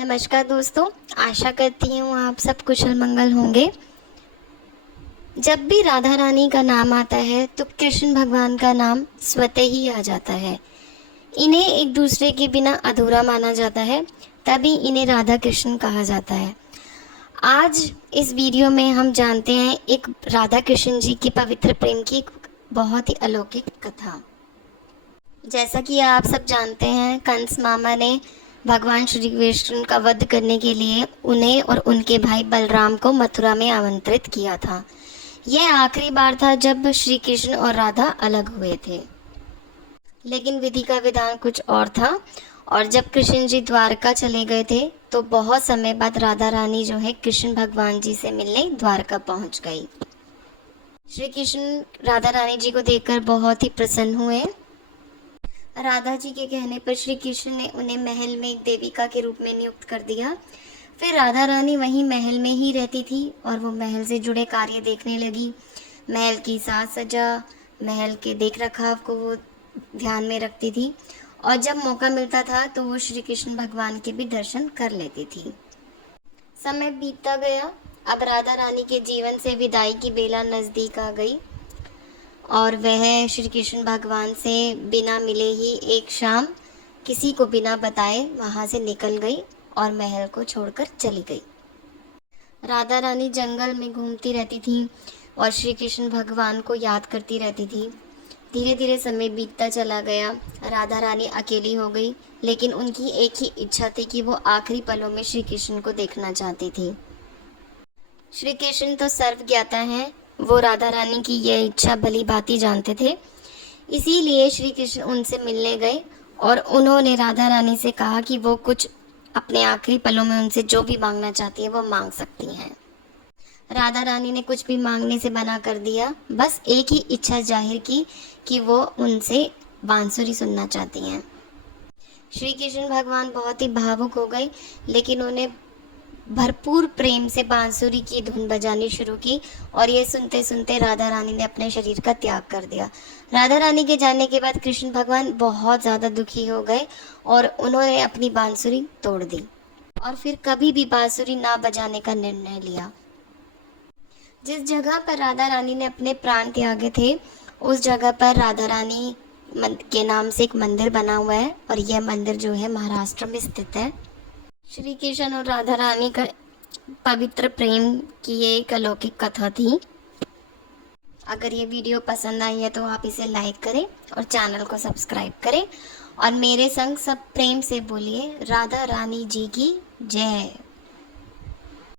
नमस्कार दोस्तों, आशा करती हूँ आप सब कुशल मंगल होंगे। जब भी राधा रानी का नाम आता है तो कृष्ण भगवान का नाम स्वतः ही आ जाता है। इन्हें एक दूसरे के बिना अधूरा माना जाता है, तभी इन्हें राधा कृष्ण कहा जाता है। आज इस वीडियो में हम जानते हैं एक राधा कृष्ण जी की पवित्र प्रेम की एक बहुत ही अलौकिक कथा। जैसा कि आप सब जानते हैं, कंस मामा ने भगवान श्री कृष्ण का वध करने के लिए उन्हें और उनके भाई बलराम को मथुरा में आमंत्रित किया था। यह आखिरी बार था जब श्री कृष्ण और राधा अलग हुए थे, लेकिन विधि का विधान कुछ और था। और जब कृष्ण जी द्वारका चले गए थे तो बहुत समय बाद राधा रानी जो है कृष्ण भगवान जी से मिलने द्वारका पहुंच गई। श्री कृष्ण राधा रानी जी को देखकर बहुत ही प्रसन्न हुए। राधा जी के कहने पर श्री कृष्ण ने उन्हें महल में एक देविका के रूप में नियुक्त कर दिया। फिर राधा रानी वहीं महल में ही रहती थी और वो महल से जुड़े कार्य देखने लगी। महल की साज सज्जा, महल के देख रखाव को वो ध्यान में रखती थी और जब मौका मिलता था तो वो श्री कृष्ण भगवान के भी दर्शन कर लेती थी। समय बीतता गया। अब राधा रानी के जीवन से विदाई की बेला नज़दीक आ गई और वह श्री कृष्ण भगवान से बिना मिले ही एक शाम किसी को बिना बताए वहाँ से निकल गई और महल को छोड़कर चली गई। राधा रानी जंगल में घूमती रहती थी और श्री कृष्ण भगवान को याद करती रहती थी। धीरे धीरे समय बीतता चला गया। राधा रानी अकेली हो गई, लेकिन उनकी एक ही इच्छा थी कि वो आखिरी पलों में श्री कृष्ण को देखना चाहती थी। श्री कृष्ण तो सर्वज्ञाता हैं, वो राधा रानी की यह इच्छा भली भांति जानते थे। इसीलिए श्री कृष्ण उनसे मिलने गए और उन्होंने राधा रानी से कहा कि वो कुछ अपने आखिरी पलों में उनसे जो भी मांगना चाहती है वो मांग सकती हैं। राधा रानी ने कुछ भी मांगने से मना कर दिया, बस एक ही इच्छा जाहिर की कि वो उनसे बांसुरी सुनना चाहती हैं। श्री कृष्ण भगवान बहुत ही भावुक हो गए, लेकिन उन्हें भरपूर प्रेम से बांसुरी की धुन बजानी शुरू की और ये सुनते सुनते राधा रानी ने अपने शरीर का त्याग कर दिया। राधा रानी के जाने के बाद कृष्ण भगवान बहुत ज़्यादा दुखी हो गए और उन्होंने अपनी बांसुरी तोड़ दी और फिर कभी भी बांसुरी ना बजाने का निर्णय लिया। जिस जगह पर राधा रानी ने अपने प्राण त्यागे थे, उस जगह पर राधा रानी के नाम से एक मंदिर बना हुआ है और यह मंदिर जो है महाराष्ट्र में स्थित है। श्री कृष्ण और राधा रानी का पवित्र प्रेम की ये एक अलौकिक कथा थी। अगर ये वीडियो पसंद आई है तो आप इसे लाइक करें और चैनल को सब्सक्राइब करें और मेरे संग सब प्रेम से बोलिए, राधा रानी जी की जय।